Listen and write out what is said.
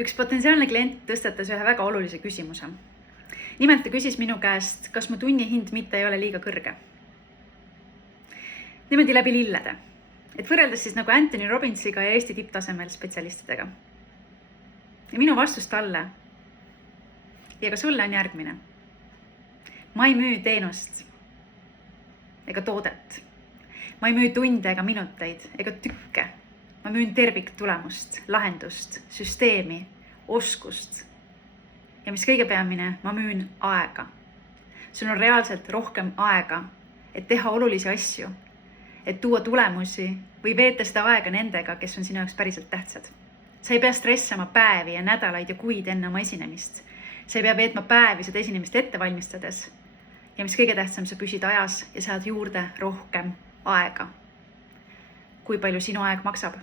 Üks potentsiaalne klient tõstatas ühe väga olulise küsimuse. Nimelt ta küsis minu käest, kas mu tunnihind mitte ei ole liiga kõrge. Niimoodi läbi lillede, et võrreldes siis nagu Anthony Robbinsiga ja Eesti tipptasemel spetsialistidega. Ja minu vastus talle ja ka sulle on järgmine. Ma ei müü teenust ega toodet. Ma ei müü tunde ega minuteid ega tükke. Ma müün terviktulemust, lahendust, süsteemi, oskust. Ja mis kõige peamine, ma müün aega. Sul on reaalselt rohkem aega, et teha olulisi asju, et tuua tulemusi või veeta seda aega nendega, kes on sinu jaoks päriselt tähtsad. Sa ei pea stressama päevi ja nädalaid ja kuid enne oma esinemist. Sa ei pea veetma päevi seda esinemist ette valmistades. Ja mis kõige tähtsam, sa püsid ajas ja saad juurde rohkem aega. Kui palju sinu aeg maksab?